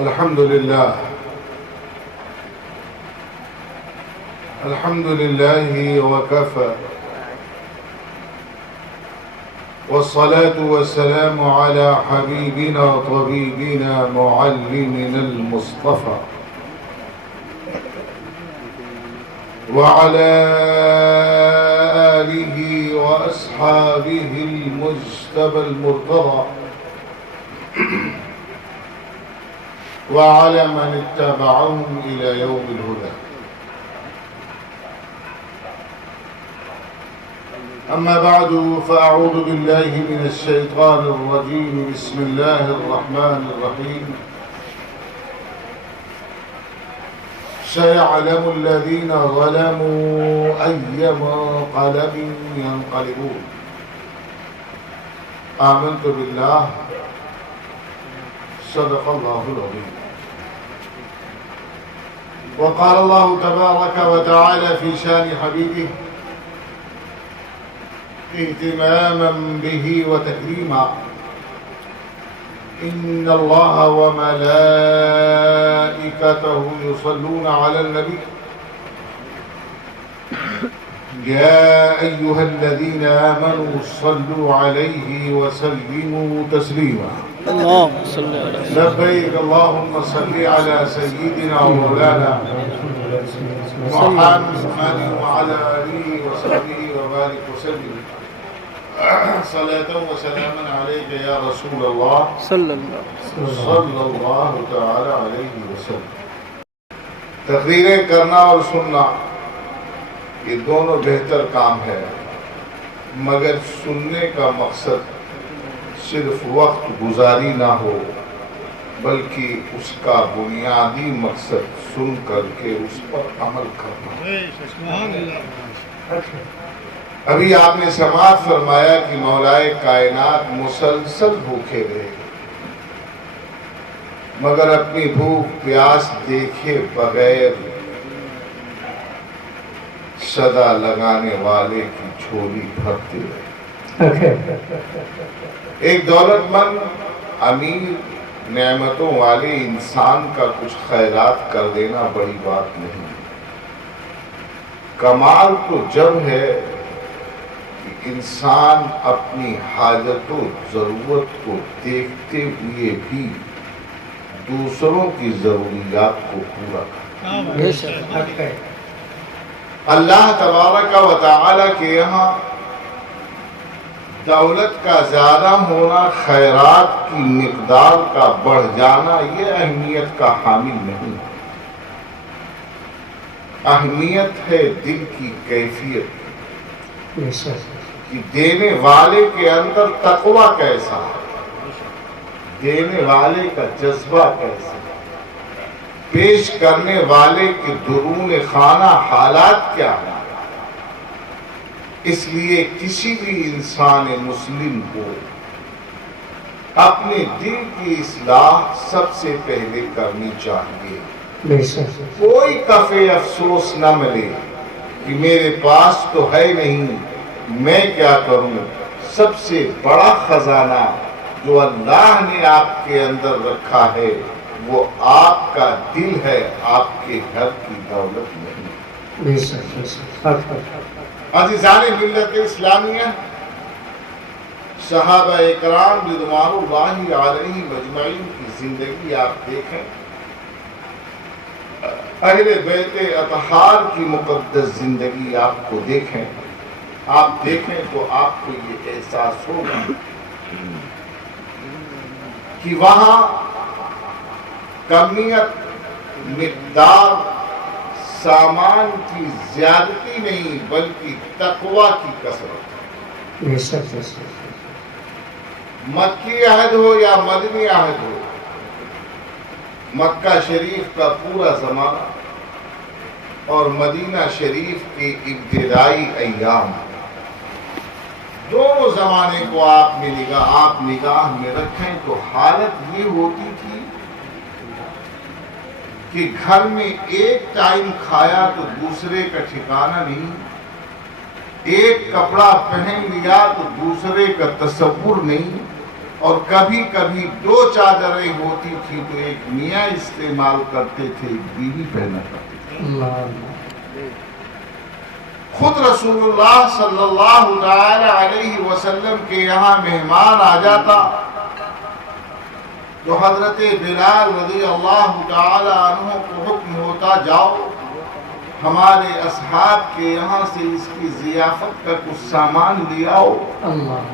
الحمد لله وكفى والصلاة والسلام على حبيبنا طبيبنا معلمنا المصطفى وعلى آله وأصحابه المجتبى المرتضى وعلى من اتبعهم إلى يوم الهدى. أما بعد فأعوذ بالله من الشيطان الرجيم. بسم الله الرحمن الرحيم. سيعلم الذين ظلموا أي منقلب ينقلبون. آمنت بالله صدق الله العظيم. وقال الله تبارك وتعالى في شان حبيبه اهتماما به وتكريما: إن الله وملائكته يصلون على النبي يا أيها الذين آمنوا صلوا عليه وسلموا تسليما. اللهم صل على سيدنا لبيك اللهم صل على سيدنا ومولانا محمد وعلى آله وصحبه وبارك وسلم. صلاة وسلاما عليك يا رسول الله صلی اللہ تعالی علیہ وسلم. تقریریں کرنا اور سننا یہ دونوں بہتر کام ہے، مگر سننے کا مقصد صرف وقت گزاری نہ ہو، بلکہ اس کا بنیادی مقصد سن کر کے اس پر عمل کرنا. ابھی آپ نے سماعت فرمایا کہ مولائے کائنات مسلسل بھوکے رہے، مگر اپنی بھوک پیاس دیکھے بغیر صدا لگانے والے کی جھولی بھرتے رہے. ایک دولت مند امیر نعمتوں والے انسان کا کچھ خیرات کر دینا بڑی بات نہیں. کمال تو جب ہے انسان اپنی حاجت و ضرورت کو دیکھتے ہوئے بھی دوسروں کی ضروریات کو پورا کرے. اللہ تبارک و تعالی کے یہاں دولت کا زیادہ ہونا، خیرات کی مقدار کا بڑھ جانا یہ اہمیت کا حامل نہیں. اہمیت ہے دل کی کیفیت کہ دینے والے کے اندر تقوی کیسا ہے، دینے والے کا جذبہ کیسا ہے، پیش کرنے والے کے درون خانہ حالات کیا ہیں. اس لیے کسی بھی انسان مسلم کو اپنے دل کی اصلاح سب سے پہلے کرنی چاہیے. کوئی کفِ افسوس نہ ملے کہ میرے پاس تو ہے نہیں، میں کیا کروں. سب سے بڑا خزانہ جو اللہ نے آپ کے اندر رکھا ہے وہ آپ کا دل ہے، آپ کے گھر کی دولت نہیں. عزیزان ملت اسلامیہ، صحابہ اکرام رضوان اللہ علیہ مجمعین کی زندگی آپ دیکھیں، اہل بیت اطہار کی مقدس زندگی آپ کو دیکھیں، آپ دیکھیں تو آپ کو یہ احساس ہوگا کہ وہاں کمیت، مقدار، سامان کی زیادتی نہیں بلکہ تقوی کی کثرت. مکی عہد ہو یا مدنی عہد ہو، مکہ شریف کا پورا زمانہ اور مدینہ شریف کے ابتدائی ایام، دونوں زمانے کو آپ نگاہ میں رکھیں تو حالت یہ ہوتی تھی کہ گھر میں ایک ٹائم کھایا تو دوسرے کا ٹھکانہ نہیں، ایک کپڑا پہن لیا تو دوسرے کا تصور نہیں، اور کبھی کبھی 2 چادریں ہوتی تھی تو ایک میاں استعمال کرتے تھے، ایک بیوی پہنا کرتے تھے۔ خود رسول اللہ صلی اللہ تعالی علیہ وسلم کے یہاں مہمان آ جاتا تو حضرت بلال رضی اللہ تعالی عنہ کو حکم ہوتا، جاؤ ہمارے اصحاب کے یہاں سے اس کی ضیافت کا کچھ سامان لے آؤ،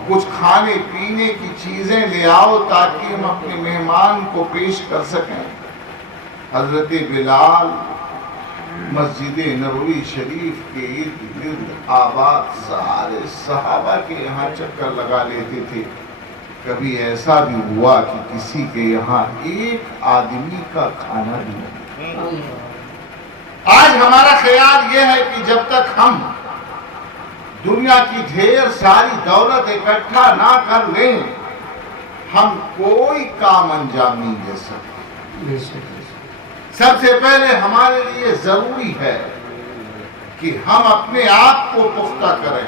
کچھ کھانے پینے کی چیزیں لے آؤ تاکہ ہم اپنے مہمان کو پیش کر سکیں۔ حضرت بلال مسجد نبوی شریف کے ارد گرد آباد سارے صحابہ کے یہاں چکر لگا لیتے تھے۔ کبھی ایسا بھی ہوا کہ کسی کے یہاں ایک آدمی کا کھانا بھی نہیں۔ آج ہمارا خیال یہ ہے کہ جب تک ہم دنیا کی ڈھیر ساری دولت اکٹھا نہ کر لیں ہم کوئی کام انجام نہیں دے سکتے۔ سب سے پہلے ہمارے لیے ضروری ہے کہ ہم اپنے آپ کو پختہ کریں،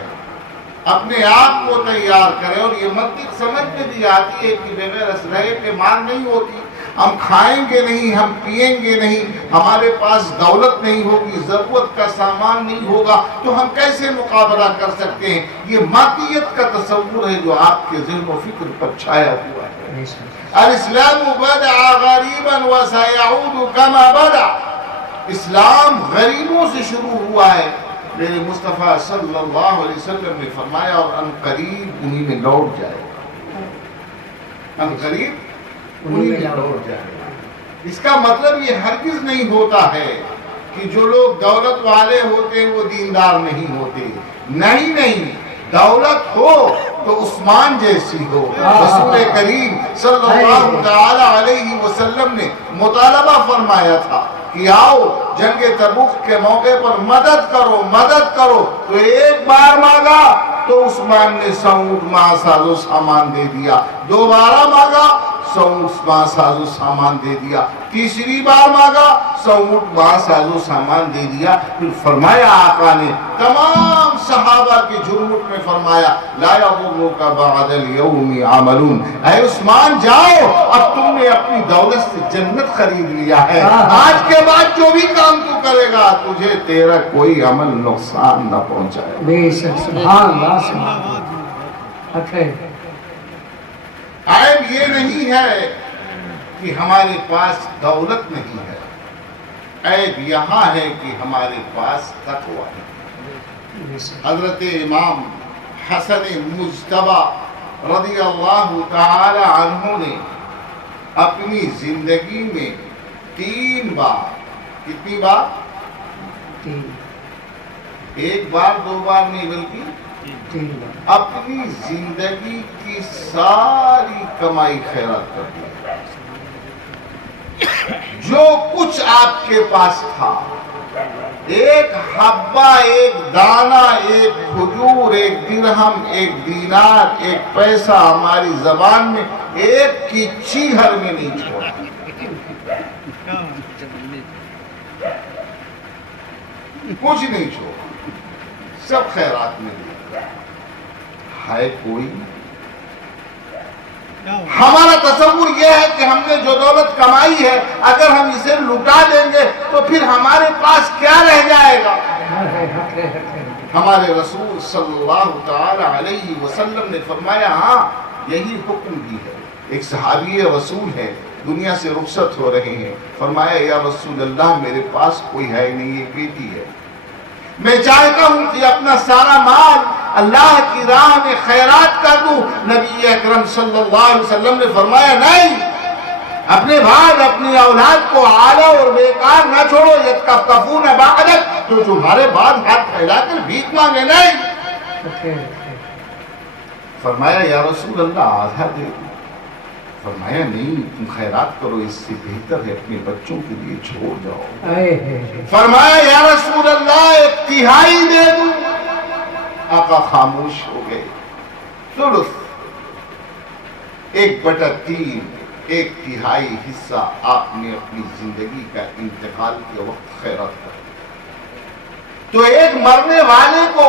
اپنے آپ کو تیار کریں، اور یہ منطق سمجھ میں بھی آتی ہے کہ بغیر اسلحے کے مار نہیں ہوتی۔ ہم کھائیں گے نہیں، ہم پیئیں گے نہیں، ہمارے پاس دولت نہیں ہوگی، ضرورت کا سامان نہیں ہوگا تو ہم کیسے مقابلہ کر سکتے ہیں؟ یہ مادیت کا تصور ہے جو آپ کے ذہن و فکر پر چھایا ہوا ہے۔ الاسلام بدع غریبا وسيعود كما بدع۔ اسلام غریبوں سے شروع ہوا ہے، میرے مصطفیٰ صلی اللہ علیہ وسلم نے فرمایا، اور ان قریب انہی میں لوٹ جائے گا، ان قریب انہی میں لوٹ جائے گا۔ اس کا مطلب یہ ہرگز نہیں ہوتا ہے کہ جو لوگ دولت والے ہوتے ہیں وہ دیندار نہیں ہوتے، نہیں، دولت ہو تو عثمان جیسی ہو۔ رسول کریم صلی اللہ تعالی علیہ وسلم نے مطالبہ فرمایا تھا کہ آؤ جنگ تبوک کے موقع پر مدد کرو، تو ایک بار مانگا تو عثمان نے 100 اونٹ مع ساز و سامان دے دیا، دوبارہ مانگا 100 اونٹ مع ساز و سامان دے دیا، تیسری بار مانگا 100 اونٹ مع ساز و سامان دے دیا۔ پھر فرمایا آقا نے تمام صحابہ کے جھرمٹ میں فرمایا، لا یضرک بعد اليوم عمل۔ اے عثمان جاؤ، اب تم نے اپنی دولت سے جنت خرید لیا ہے، آج کے بعد جو بھی کام تو کرے گا تجھے تیرا کوئی عمل نقصان نہ پہنچائے۔ بے شک، سبحان اللہ۔ عیب یہ نہیں ہے کہ ہمارے پاس دولت نہیں ہے، عیب یہاں ہے کہ ہمارے پاس تقوی ہے۔ حضرت امام حسن مجتبی رضی اللہ تعالی عنہ نے اپنی زندگی میں 3 بار، کتنی بار؟ 3، ایک بار 2 بار نہیں بلکہ 3 بار اپنی زندگی کی ساری کمائی خیرات کر دی۔ جو کچھ آپ کے پاس تھا، ایک حبہ، ایک دانہ، ایک کھجور، ایک درہم، ایک دینار، ایک پیسہ، ہماری زبان میں ایک کی چیہر میں نہیں چھوڑا۔ کچھ نہیں چھوڑا، سب خیرات میں دیا۔ ہے کوئی؟ ہمارا تصور یہ ہے کہ ہم نے جو دولت کمائی ہے اگر ہم اسے لٹا دیں گے تو پھر ہمارے پاس کیا رہ جائے گا؟ ہمارے رسول صلی اللہ تعالی علیہ وسلم نے فرمایا، ہاں یہی حکم بھی ہے۔ ایک صحابی رسول ہے، دنیا سے رخصت ہو رہے ہیں، فرمایا یا رسول اللہ میرے پاس کوئی ہے نہیں، ایک بیٹی ہے، میں چاہتا ہوں کہ اپنا سارا مال اللہ کی راہ میں خیرات کر دوں۔ نبی اکرم صلی اللہ علیہ وسلم نے فرمایا نہیں، اپنے بعد اپنی اولاد کو آلہ اور بیکار نہ چھوڑو، یتکففون بعدک، تو تمہارے بعد ہاتھ پھیلا کر بھیک مانگے نہیں۔ فرمایا یا رسول اللہ آدھا دے دو۔ فرمایا نہیں، تم خیرات کرو، اس سے بہتر ہے اپنے بچوں کے لیے چھوڑ جاؤ۔ فرمایا یا رسول اللہ 1/3 دے دوں۔ آقا خاموش ہو گئے۔ ثلث، 1/3، 1/3 حصہ آپ نے اپنی زندگی کا انتقال کے وقت خیرات کر۔ تو ایک مرنے والے کو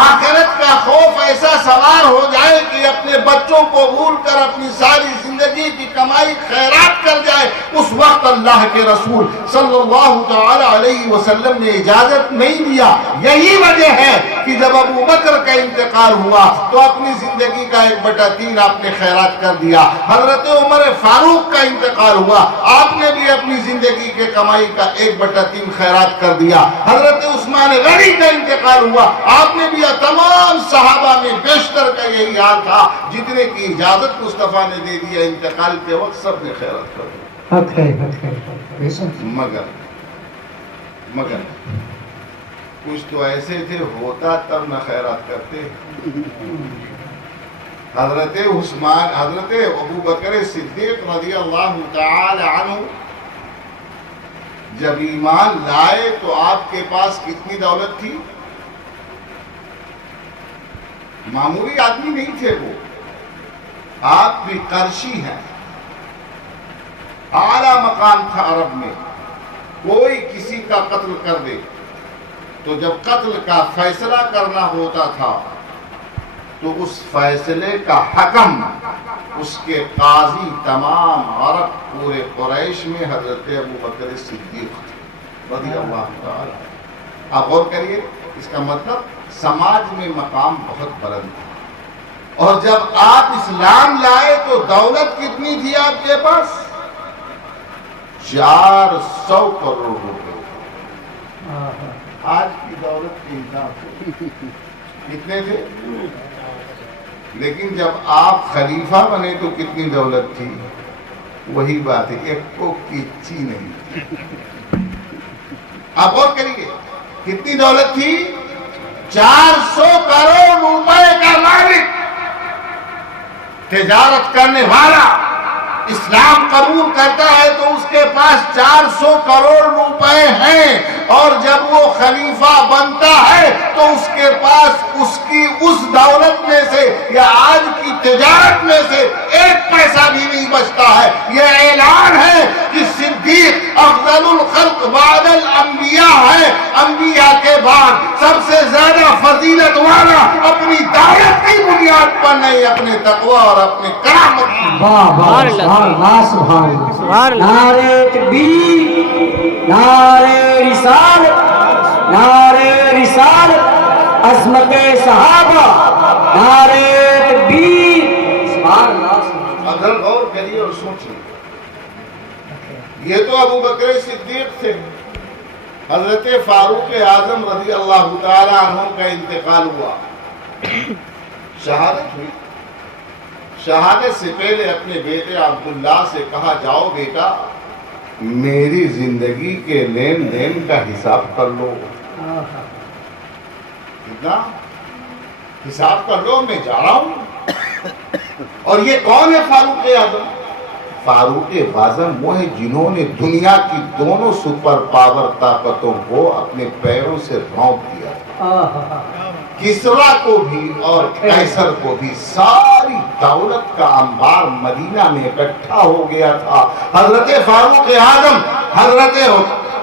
آخرت کا خوف ایسا سوار ہو جائے کہ اپنے بچوں کو بھول کر اپنی ساری زندگی کی کمائی خیرات کر جائے، اس وقت اللہ کے رسول صلی اللہ تعالی علیہ وسلم نے اجازت نہیں دیا۔ یہی وجہ ہے کہ جب ابو بکر کا انتقال ہوا تو اپنی زندگی کا 1/3 آپ نے خیرات کر دیا۔ حضرت عمر فاروق کا انتقال ہوا، آپ نے بھی اپنی زندگی کے کمائی کا 1/3 خیرات کر دیا۔ حضرت عثمان غنی کا انتقال ہوا، آپ نے بھی، تمام صحابہ میں بیشتر کا یہی حال تھا، جتنے کی اجازت مصطفیٰ نے دے دیا انتقال کے وقت سب نے خیرات کر دیا۔ مگر کچھ تو ایسے تھے ہوتا تب نہ خیرات کرتے۔ حضرت عثمان، حضرت ابو بکر صدیق رضی اللہ تعالی عنہ جب ایمان لائے تو آپ کے پاس کتنی دولت تھی؟ معمولی آدمی نہیں تھے وہ، آپ بھی قرشی ہیں، اعلیٰ مقام تھا عرب میں۔ کوئی کسی کا قتل کر دے تو جب قتل کا فیصلہ کرنا ہوتا تھا تو اس فیصلے کا حکم، اس کے قاضی تمام عرب پورے قریش میں حضرت ابو بکر صدیق رضی اللہ تعالی۔ آپ غور کریے، اس کا مطلب سماج میں مقام بہت بلند تھا۔ اور جب آپ اسلام لائے تو دولت کتنی تھی آپ کے پاس؟ 400 کروڑ روپے۔ آج کی دولت کے حساب سے کتنے تھے؟ لیکن جب آپ خلیفہ بنے تو کتنی دولت تھی؟ وہی بات ہے، ایک کو کچی نہیں تھی۔ آپ غور کریے کتنی دولت تھی؟ 400 کروڑ روپے کا مالک، تجارت کرنے والا، اسلام قبول کرتا ہے تو اس کے پاس 400 کروڑ روپے ہیں، اور جب وہ خلیفہ بنتا ہے تو اس کے پاس اس کی اس دولت میں سے یا آج کی تجارت میں سے 1 پیسہ بھی نہیں بچتا ہے۔ یہ اعلان ہے کہ صدیق افضل الخلق بعد الانبیاء ہے، انبیاء کے بعد سب سے زیادہ فضیلت والا اپنی دولت کی بنیاد پر نہیں، اپنے تقوی اور اپنے کرامت کی۔ نعرہ تکبیر، نعرہ رسالت، نعرہ رسالت، عظمت صحابہ، نعرہ تکبیر، سبحان اللہ۔ اگر غور کریے اور سوچیے، یہ تو ابو بکر صدیق تھے، حضرت فاروق اعظم رضی اللہ تعالی عنہ کا انتقال ہوا، شہادت ہوئی۔ شہادت سے پہلے اپنے بیٹے عبداللہ سے کہا، جاؤ بیٹا میری زندگی کے لین دین کا حساب کر لو، کتنا حساب کر لو، میں جا رہا ہوں۔ اور یہ کون ہے فاروق اعظم؟ فاروق اعظم وہ ہے جنہوں نے دنیا کی دونوں سپر پاور طاقتوں کو اپنے پیروں سے رونپ دیا۔ کسرا کو بھی اور قیصر کو بھی ساری دولت کا انبار مدینہ میں اکٹھا ہو گیا تھا۔ حضرت فاروق اعظم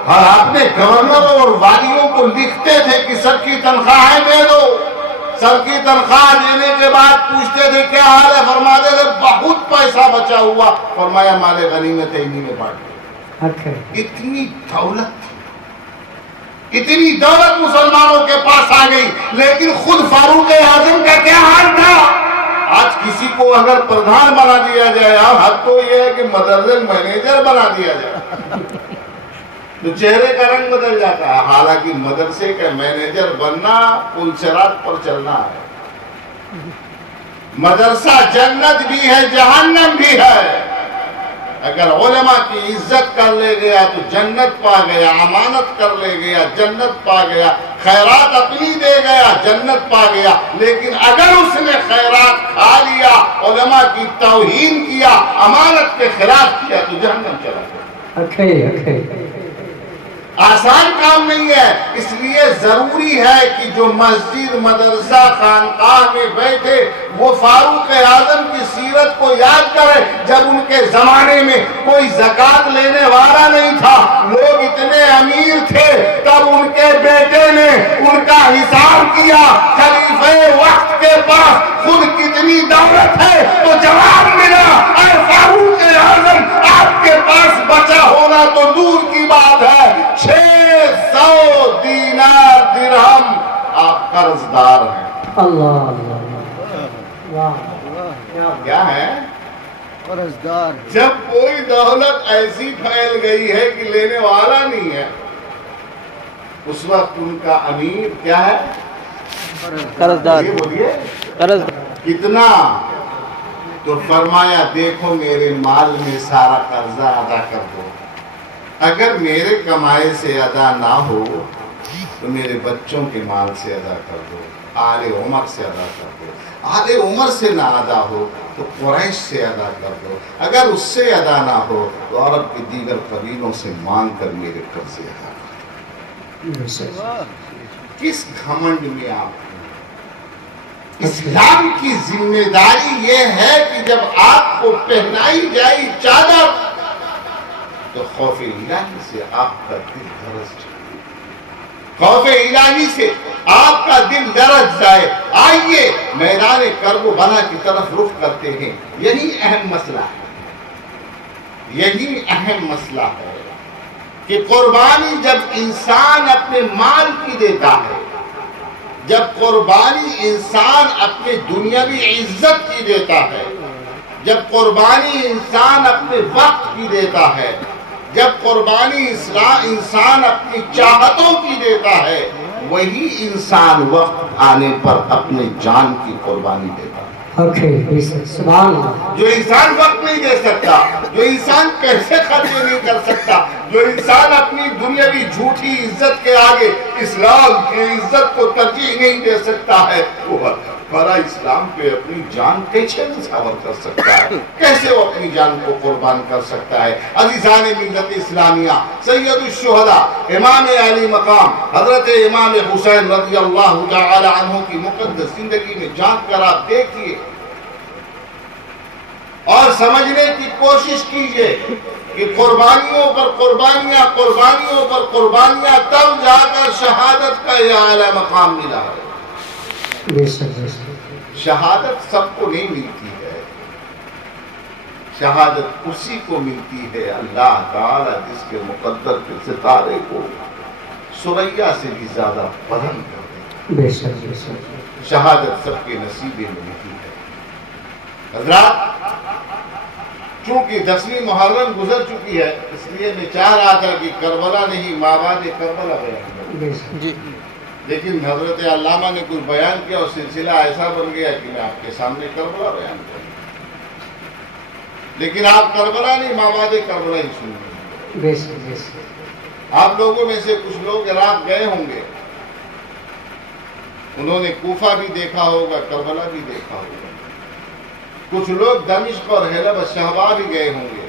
اور اپنے گورنروں اور والیوں کو لکھتے تھے کہ سر کی تنخواہیں دے دو۔ سر کی تنخواہ دینے کے بعد پوچھتے تھے کیا حال ہے، فرماتے تھے بہت پیسہ بچا ہوا، فرمایا مال غنیمت انہی میں بانٹ دو۔ اتنی دولت، اتنی دولت مسلمانوں کے پاس آ گئی، لیکن خود فاروق اعظم کا کیا حال تھا؟ آج کسی کو اگر پردھان بنا دیا جائے، حد تو یہ ہے کہ مدرسے مینیجر بنا دیا جائے تو چہرے کا رنگ بدل جاتا ہے۔ حالانکہ مدرسے کا مینیجر بننا پل صراط پر چلنا ہے۔ مدرسہ جنت بھی ہے، جہنم بھی ہے۔ اگر علماء کی عزت کر لے گیا تو جنت پا گیا، امانت کر لے گیا جنت پا گیا، خیرات اپنی دے گیا جنت پا گیا۔ لیکن اگر اس نے خیرات کھا لیا، علماء کی توہین کیا، امانت کے خلاف کیا تو جہنم چلا گیا۔ آسان کام نہیں ہے، اس لیے ضروری ہے کہ جو مسجد، مدرسہ، خانقاہ میں بیٹھے وہ فاروق اعظم کی سیرت کو یاد کرے۔ جب ان کے زمانے میں کوئی زکات لینے والا نہیں تھا، لوگ اتنے امیر تھے، تب ان کے بیٹے نے ان کا حساب کیا، خلیفہ وقت کے پاس خود کتنی دولت ہے تو جواب ملا، اے فاروق اعظم آپ کے پاس بچا ہونا تو دور کی بات ہے، 600 دینار درہم آپ قرض دار ہیں۔ اللہ اللہ واہ کیا ہے؟ قرضدار جب کوئی دولت ایسی پھیل گئی ہے کہ لینے والا نہیں ہے، اس وقت ان کا امیر کیا ہے؟ قرضدار یہ بولیے قرض کتنا؟ تو فرمایا دیکھو میرے مال میں سارا قرضہ ادا کر دو، اگر میرے کمائے سے ادا نہ ہو تو میرے بچوں کے مال سے ادا کر دو، آل عمر سے ادا کر دو، آل عمر سے نہ ادا ہو تو قریش سے ادا کر دو، اگر اس سے ادا نہ ہو تو عرب کے دیگر قبیلوں سے مانگ کر میرے قرضے ادا کر دو۔ کس گھمنڈ میں آپ ہیں؟ اسلام کی ذمہ داری یہ ہے کہ جب آپ کو پہنائی جائے چادر تو خوف الہی سے آپ کا دل دھڑس جائے، خوف الہی سے آپ کا دل لرز جائے۔ آئیے میدان کرب و بلا کی طرف رخ کرتے ہیں۔ یہی اہم مسئلہ ہے، یہی اہم مسئلہ ہے کہ قربانی جب انسان اپنے مال کی دیتا ہے، جب قربانی انسان اپنے دنیاوی عزت کی دیتا ہے، جب قربانی انسان اپنے وقت کی دیتا ہے، جب قربانی انسان اپنی چاہتوں کی دیتا ہے، وہی انسان وقت آنے پر اپنے جان کی قربانی دیتا ہے۔ سبحان اللہ۔ جو انسان وقت نہیں دے سکتا، جو انسان پیسے خرچے نہیں کر سکتا، جو انسان اپنی دنیاوی جھوٹی عزت کے آگے اسلام کی عزت کو ترجیح نہیں دے سکتا ہے، وہ بڑا اسلام پہ اپنی جان کیسے نثار کر سکتا ہے؟ کیسے وہ اپنی جان کو قربان کر سکتا ہے؟ عزیزان ملت اسلامیہ، سید الشہداء امام علی مقام حضرت امام حسین رضی اللہ تعالی عنہ کی مقدس زندگی میں جھانک کر آپ دیکھیے اور سمجھنے کی کوشش کیجئے کہ قربانیوں پر قربانیاں، قربانیوں پر قربانیاں، تب جا کر شہادت کا یہ اعلیٰ مقام ملا ہے۔ شہادت سب کو نہیں ملتی ہے، شہادت اسی کو ملتی ہے اللہ تعالی جس کے مقدر کے ستارے کو ثریا سے بھی زیادہ بلند کر دے۔ شہادت سب کے نصیبے میں نہیں ہے۔ حضرات، چونکہ 10ویں محرم گزر چکی ہے، اس لیے میں چاہ رہا تھا کہ کربلا نہیں مابعد کربلا بیان کروں، جی لیکن حضرت علامہ نے کچھ بیان کیا اور سلسلہ ایسا بن گیا کہ میں آپ کے سامنے کربلا بیان کروں، لیکن آپ کربلا نہیں مابعد کربلا ہی سنیں۔ آپ لوگوں میں سے کچھ لوگ عراق گئے ہوں گے، انہوں نے کوفہ بھی دیکھا ہوگا، کربلا بھی دیکھا ہوگا۔ کچھ لوگ دمشق اور حلب الشہبہ بھی گئے ہوں گے،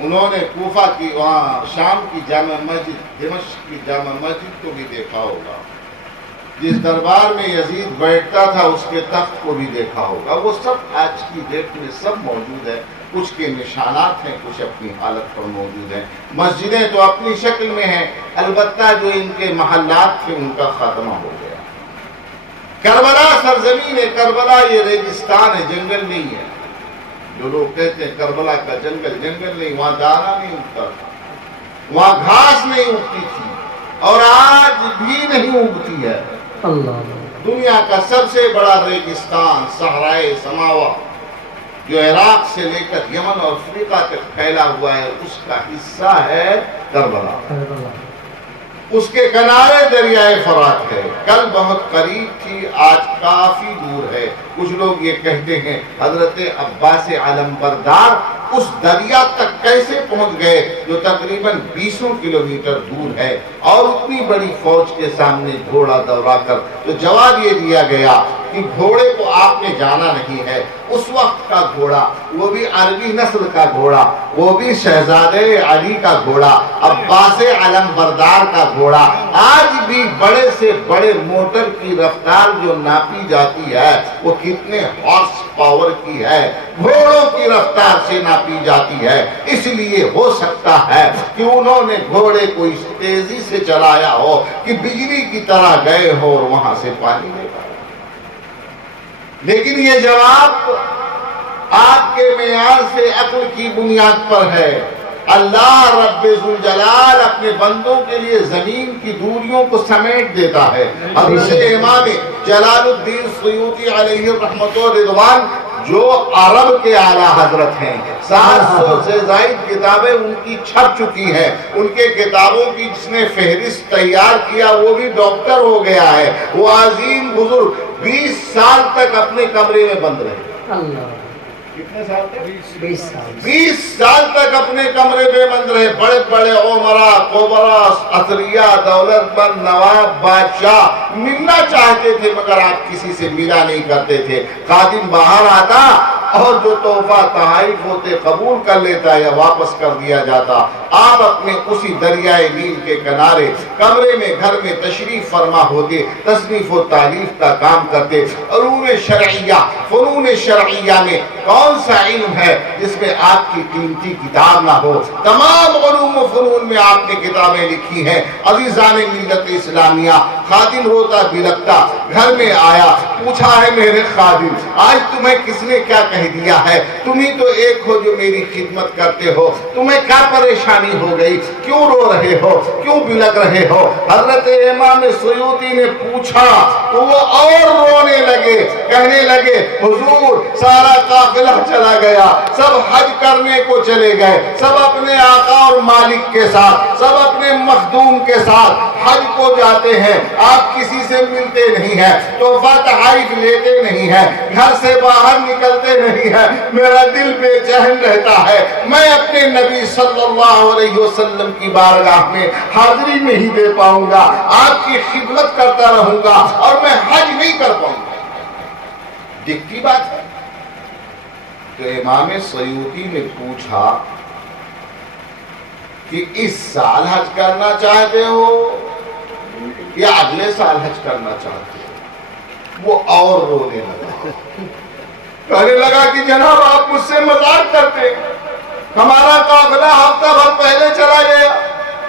انہوں نے کوفہ کی، وہاں شام کی جامع مسجد، دمشق کی جامع مسجد کو بھی دیکھا ہوگا، جس دربار میں یزید بیٹھتا تھا اس کے تخت کو بھی دیکھا ہوگا۔ وہ سب آج کی ڈیٹ میں سب موجود ہے، کچھ کے نشانات ہیں، کچھ اپنی حالت پر موجود ہیں۔ مسجدیں تو اپنی شکل میں ہیں، البتہ جو ان کے محلات تھے ان کا خاتمہ ہو گیا۔ کربلا سرزمین ہے، کربلا یہ ریگستان ہے، جنگل نہیں ہے۔ جو لوگ کہتے ہیں کربلا کا جنگل، جنگل نہیں، وہاں دانا نہیں اگتا تھا، وہاں گھاس نہیں اگتی تھی اور آج بھی نہیں اگتی ہے۔ دنیا کا سب سے بڑا ریگستان صحرائے سماوا جو عراق سے لے کر یمن اور افریقہ تک پھیلا ہوا ہے، اس کا حصہ ہے کربلا۔ اس کے کنارے دریائے فرات ہے، کل بہت قریب تھی، آج کافی دور ہے۔ کچھ لوگ یہ کہتے ہیں حضرت عباس علمبردار اس دریا تک کیسے پہنچ گئے جو تقریباً 20 کلومیٹر دور ہے اور اتنی بڑی فوج کے سامنے گھوڑا دوڑا کر؟ تو جواب یہ دیا گیا کہ گھوڑے کو آپ نے جانا نہیں ہے، اس وقت کا گھوڑا، وہ بھی عربی نسل کا گھوڑا، وہ بھی شہزادے علی کا گھوڑا، عباس علم بردار کا گھوڑا، آج بھی بڑے سے بڑے موٹر کی رفتار جو ناپی جاتی ہے وہ کتنے ہارس پاور کی ہے، گھوڑوں کی رفتار سے ناپی جاتی ہے۔ اس لیے ہو سکتا ہے کہ انہوں نے گھوڑے کو اس تیزی سے چلایا ہو کہ بجلی کی طرح گئے ہو اور وہاں سے پانی لے پائے، لیکن یہ جواب آپ کے معیار سے عقل کی بنیاد پر ہے۔ اللہ رب ذوالجلال اپنے بندوں کے لیے زمین کی دوریوں کو سمیٹ دیتا ہے۔ حضرت امام جلال الدین سیوطی علیہ رحمت و رضوان جو عرب کے اعلیٰ حضرت ہیں، 700 سے زائد کتابیں ان کی چھپ چکی ہیں، ان کے کتابوں کی جس نے فہرست تیار کیا وہ بھی ڈاکٹر ہو گیا ہے۔ وہ عظیم بزرگ 20 سال تک اپنے کمرے میں بند رہے۔ اللہ، کتنے سال تک؟ 20 سال 20 سال تک اپنے کمرے میں بند رہے۔ بڑے بڑے عمراء، کبراء، اثریاء، دولت مند، نواب، بادشاہ ملنا چاہتے تھے مگر آپ کسی سے ملا نہیں کرتے تھے۔ خادم باہر آتا اور جو تحفہ تحائف ہوتے قبول کر لیتا یا واپس کر دیا جاتا۔ آپ اپنے اسی دریائے نیل کے کنارے کمرے میں گھر میں تشریف فرما ہوتے، تصنیف و تالیف کا کام کرتے۔ علوم شرعیہ، فنون شرعیہ میں کون سا علم ہے جس میں آپ کی قیمتی کتاب نہ ہو؟ تمام علوم و فنون میں آپ نے کتابیں لکھی ہیں۔ عزیزان ملت اسلامیہ، خادم روتا بلکتا گھر میں آیا، پوچھا ہے میرے خادم آج تمہیں کس نے کیا کہہ دیا ہے؟ تم ہی تو ایک ہو جو میری خدمت کرتے ہو، تمہیں کیا پریشانی ہو گئی؟ کیوں رو رہے ہو؟ کیوں بلک رہے ہو؟ حضرت امام سیوطی نے پوچھا تو وہ اور رونے لگے، کہنے لگے حضور سارا قافلہ چلا گیا، سب حج کرنے کو چلے گئے، سب اپنے آقا اور مالک کے ساتھ، سب اپنے مخدوم کے ساتھ حج کو جاتے ہیں، آپ کسی سے ملتے نہیں ہیں، تحفہ تحائف لیتے نہیں ہیں، گھر سے باہر نکلتے نہیں ہیں، میرا دل بے چین رہتا ہے، میں اپنے نبی صلی اللہ علیہ وسلم کی بارگاہ میں حاضری نہیں دے پاؤں گا، آپ کی خدمت کرتا رہوں گا اور میں حج نہیں کر پاؤں گا۔ دکھتی بات ہے۔ تو امام سیوطی نے پوچھا کہ اس سال حج کرنا چاہتے ہو یا اگلے سال حج کرنا چاہتے ہو؟ وہ اور رونے لگا، کہنے لگا کہ جناب آپ مجھ سے مذاق کرتے ہیں، ہمارا قافلہ ہفتہ بھر پہلے چلا گیا،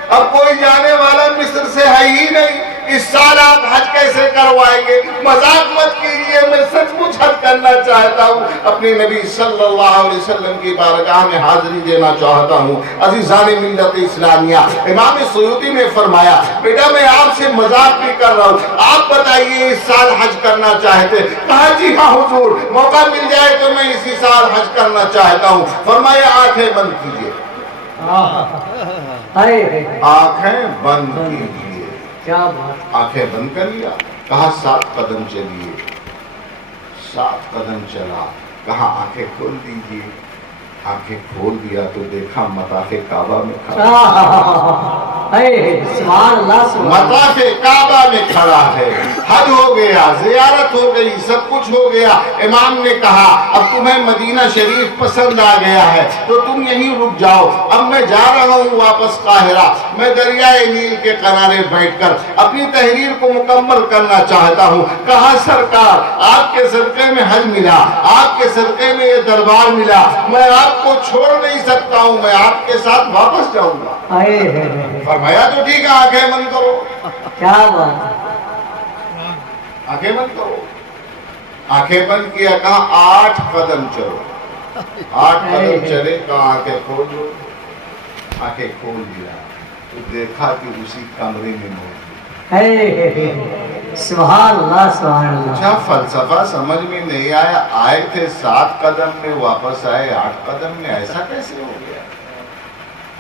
اب کوئی جانے والا مصر سے ہے ہی نہیں، اس سال آپ حج کیسے کروائیں گے؟ مذاق مت کیجیے، میں سچ مچ حج کرنا چاہتا ہوں، اپنے نبی صلی اللہ علیہ وسلم کی بارگاہ میں حاضری دینا چاہتا ہوں۔ عزیزان ملت اسلامیہ، امام سیوطی نے فرمایا بیٹا میں آپ سے مذاق بھی کر رہا ہوں، آپ بتائیے اس سال حج کرنا چاہتے؟ کہا جی ہاں حضور، موقع مل جائے تو میں اسی سال حج کرنا چاہتا ہوں۔ فرمایا آنکھیں بند کیجیے، آنکھیں بند کیجیے۔ کیا بات، آنکھیں بند کر لیا، کہا 7 قدم چلیے، 7 قدم چلا، کہا آنکھیں کھول دیجیے، آنکھیں کھول دیا تو دیکھا مطاف کعبہ میں کھڑا، سبحان اللہ، مطاف کعبہ میں کھڑا ہے، حج ہو گیا، زیارت ہو گئی، سب کچھ ہو گیا۔ امام نے کہا اب تمہیں مدینہ شریف پسند آ گیا ہے تو تم یہیں رک جاؤ، اب میں جا رہا ہوں واپس قاہرہ، میں دریائے نیل کے کنارے بیٹھ کر اپنی تحریر کو مکمل کرنا چاہتا ہوں۔ کہا سرکار آپ کے صدقے میں حج ملا، آپ کے صدقے میں یہ دربار ملا، میں آپ کو چھوڑ نہیں سکتا ہوں، میں آپ کے ساتھ واپس جاؤں گا۔ فرمایا تو ٹھیک ہے، آنکھیں بند کرو، کیا بات، آنکھیں بند کرو۔ آنکھیں بند کیا، کہا 8 قدم چلو، 8 قدم چلے، کہا آنکھیں کھول دو، آنکھیں کھول دیا تو دیکھا کہ اسی کمرے میں موجود۔ سبحان اللہ، سبحان اللہ۔ اچھا فلسفہ سمجھ میں نہیں آیا، آئے تھے 7 قدم میں، واپس آئے 8 قدم میں، ایسا کیسے ہو گیا؟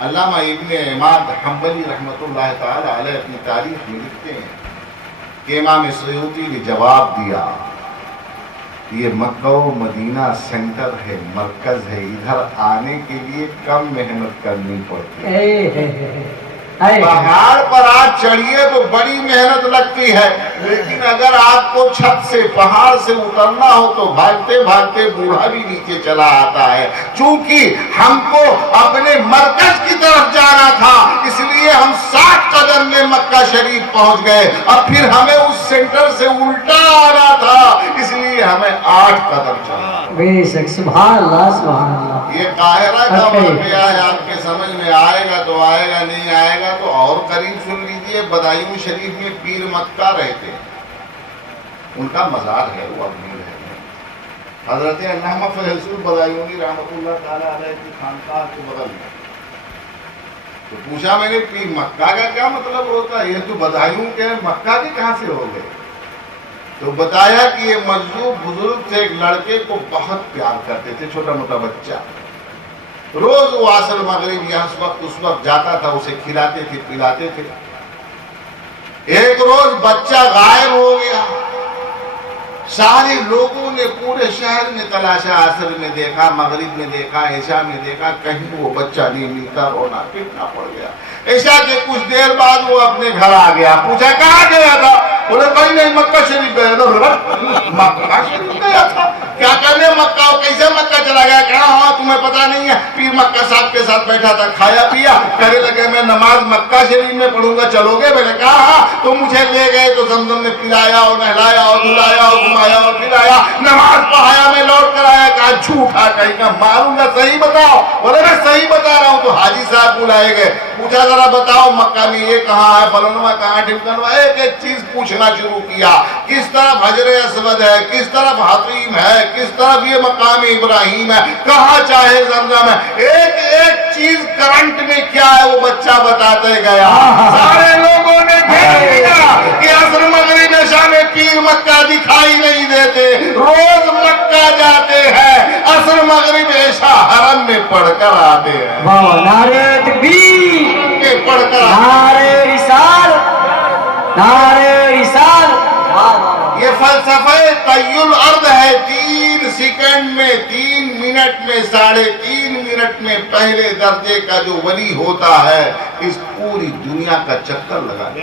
علامہ ابن عماد حنبلی رحمت اللہ تعالی علیہ اپنی تاریخ میں لکھتے ہیں کہ امام سیوطی نے جواب دیا یہ مکہ و مدینہ سینٹر ہے، مرکز ہے، ادھر آنے کے لیے کم محنت کرنی پڑتی ہے، پہاڑ پر آپ چڑھیے تو بڑی محنت لگتی ہے، لیکن اگر آپ کو چھت سے پہاڑ سے اترنا ہو تو بھاگتے بھاگتے بوڑھا بھی نیچے چلا آتا ہے۔ چونکہ ہم کو اپنے مرکز کی طرف جانا تھا، اس لیے ہم 60 قدم میں مکہ شریف پہنچ گئے، اور پھر ہمیں اس سینٹر سے الٹا آنا تھا، اس لیے ہمیں 8 قدم چلنا۔ بے شک، سبحان اللہ سبحان اللہ۔ یہ قاہرہ کا واقعہ ہے، آپ کے سمجھ میں آئے گا تو آئے گا، نہیں آئے گا تو اور قریب سن لیجئے۔ بدایوں شریف میں پیر مکہ رہتے ہیں، ان کا مزار ہے، وہ ابھی رہتے ہیں۔ حضرت علامہ فیصل بدایونی رحمۃ اللہ تعالی علیہ کی خانقاہ کے بغل میں۔ تو پوچھا میں نے، پیر مکہ کا کیا مطلب ہوتا ہے؟ یہ تو بدایوں کے مکہ کے کہاں سے ہو گئے؟ تو بتایا کہ یہ مجذوب بزرگ تھے، ایک لڑکے کو بہت پیار کرتے تھے، چھوٹا موٹا بچہ، روز وہ عصر مغرب یہاں اس وقت جاتا تھا، اسے کھلاتے تھے پلاتے تھے۔ ایک روز بچہ غائب ہو گیا، سارے لوگوں نے پورے شہر میں تلاشا، عصر میں دیکھا، مغرب میں دیکھا، عشاء میں دیکھا، کہیں وہ بچہ نہیں ملتا، رونا پیٹنا پڑ گیا۔ عشاء کے کچھ دیر بعد وہ اپنے گھر آ گیا، پوچھا کہاں گیا تھا؟ بولے کہیں نہیں، مکہ شریف گیا تھا۔ مکہ شریف گیا تھا؟ کیا کرنے مکہ؟ کیسے مکہ چلا گیا؟ کہا ہاں تمہیں پتا نہیں ہے، پیر مکہ صاحب کے ساتھ بیٹھا تھا، کھایا پیا، کہنے لگے میں نماز مکہ شریف میں پڑھوں گا، چلو گے؟ میں نے کہا ہاں۔ تو مجھے لے گئے تو زمزم میں پلایا اور نہلایا اور دھلایا اور گھمایا اور پھرایا، نماز پڑھایا، میں لوٹ کر آیا، کہا جھوٹا کہیں کا ماروں گا، صحیح بتاؤ۔ بولے میں صحیح بتا رہا ہوں۔ تو حاجی صاحب بلائے گئے، پوچھا ذرا بتاؤ مکہ میں یہ کہاں ہے، فلانواں کہاں، ڈھمکانواں، ایک ایک چیز پوچھنا شروع کیا، کس طرف حجر اسود ہے، کس طرف حطیم ہے، کس طرف یہ مقام ابراہیم ہے، کہاں چاہے زمزم ہے، ایک ایک چیز کرنٹ میں کیا ہے وہ بچہ بتاتے گیا۔ سارے لوگوں نے گھیر لیا کہ عصر مغرب عشاء میں پیر مکہ دکھائی نہیں دیتے، روز مکہ جاتے ہیں، عصر مغرب عشاء حرم میں پڑھ کر آتے ہیں۔ نعرہ تکبیر، پڑھ کر نعرہ رسالت، نعرہ رسالت۔ یہ فلسفہ طی الارض ہے، 3 سیکنڈ میں، 3 منٹ میں، 3.5 منٹ میں پہلے درجے کا جو ولی ہوتا ہے اس پوری دنیا کا چکر لگا دے۔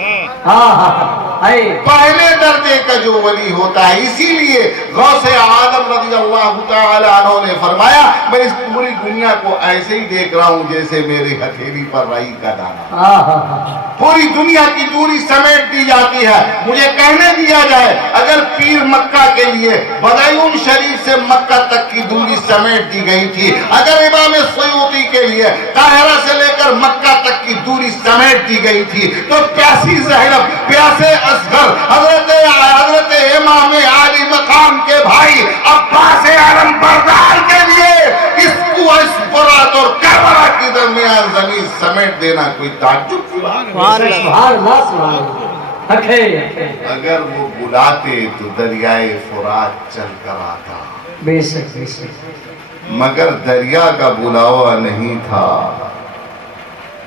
پہلے درجے کا جو ولی ہوتا ہے، اسی لیے غوث اعظم رضی اللہ تعالی عنہ نے فرمایا میں اس پوری دنیا کو ایسے ہی دیکھ رہا ہوں جیسے میرے ہتھیلی پر رائی کا دانہ۔ پوری دنیا کی دوری سمیٹ دی جاتی ہے۔ مجھے کہنے دیا جائے اگر پیر مکہ کے لیے بدایون شریف سے مکہ تک کی دوری سمیٹ دی گئی تھی، اگر امام سیوطی کے لیے قاہرہ سے لے کر مکہ تک کی دوری سمیٹ دی گئی تھی، تو پیاسی زینب، پیاسے اصغر، حضرت امام عالی مقام کے بھائی عباس علم بردار کے لیے اس فرات اور کربلا کے درمیان زمین سمیٹ دینا کوئی تعجب کی بات نہیں۔ اگر وہ بلاتے تو دریائے فرات چل کر آتا، بے شک بے شک، مگر دریا کا بلاوا نہیں تھا،